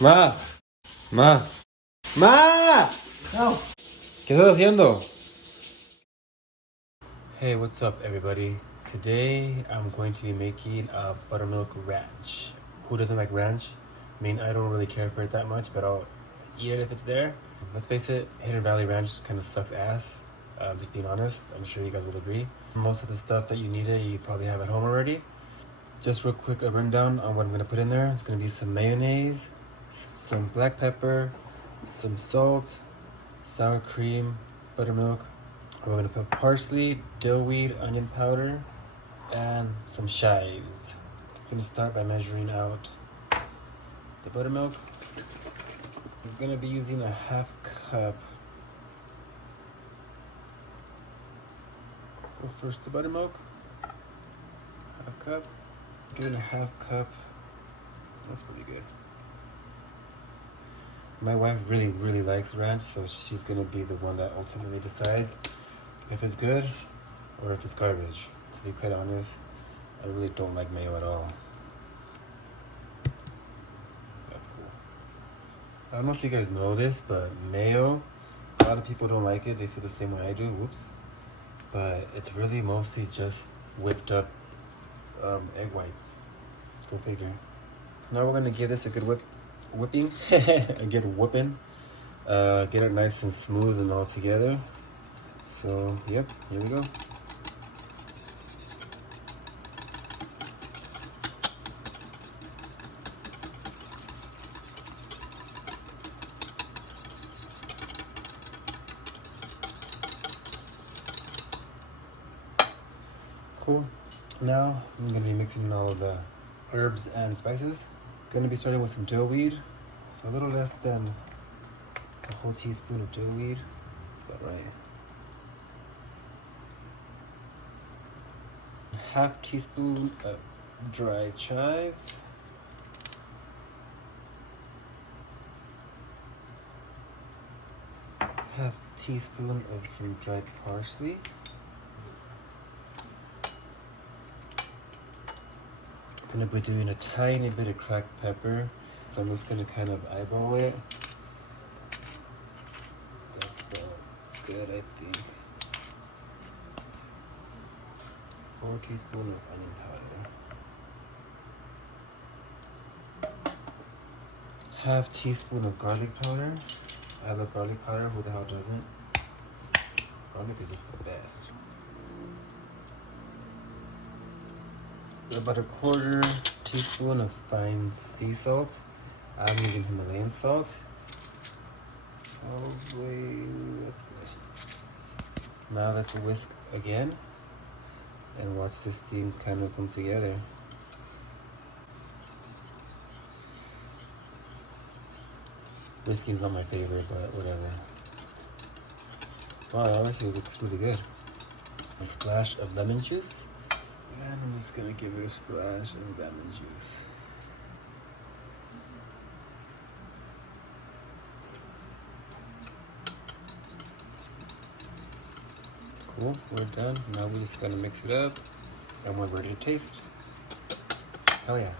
Ma, ma, ma. No. ¿Qué estás haciendo? Hey, what's up everybody? Today I'm going to be making a buttermilk ranch. Who doesn't like ranch? I mean, I don't really care for it that much, but I'll eat it if it's there. Let's face it, Hidden Valley Ranch kind of sucks ass. Just being honest, I'm sure you guys will agree. Most of the stuff that you needed, you probably have at home already. Just real quick, a rundown on what I'm gonna put in there. It's gonna be some mayonnaise, some black pepper, some salt, sour cream, buttermilk. We're gonna put parsley, dill weed, onion powder, and some chives. I'm gonna start by measuring out the buttermilk. I'm gonna be using a half cup. So first the buttermilk, half cup. Doing a half cup. That's pretty good. My wife really likes ranch, so she's gonna be the one that ultimately decides if it's good or if it's garbage. To be quite honest, I really don't like mayo at all. That's cool. I don't know if you guys know this, but mayo, a lot of people don't like it. They feel the same way I do. Whoops. But it's really mostly just whipped up egg whites. Go figure. Now we're gonna give this a good whipping. A good whooping. Get it nice and smooth and all together. So, yep, here we go. Cool. Now, I'm gonna be mixing in all of the herbs and spices. Gonna be starting with some dill weed. So a little less than a whole teaspoon of dill weed. That's about right. Half teaspoon of dried chives. Half teaspoon of some dried parsley. I'm gonna be doing a tiny bit of cracked pepper. So I'm just gonna kind of eyeball it. That's about good, I think. 4 teaspoons of onion powder. Half teaspoon of garlic powder. I love garlic powder, who the hell doesn't? Garlic is just the best. About a 1/4 teaspoon of fine sea salt. I'm using Himalayan salt. Oh wait, that's good. Now let's whisk again and watch this thing kind of come together. Whiskey's not my favorite, but whatever. Wow, that actually looks really good. A splash of lemon juice. And I'm just gonna give it a splash of lemon juice. Cool, we're done. Now we're just gonna mix it up and we're ready to taste. Hell yeah.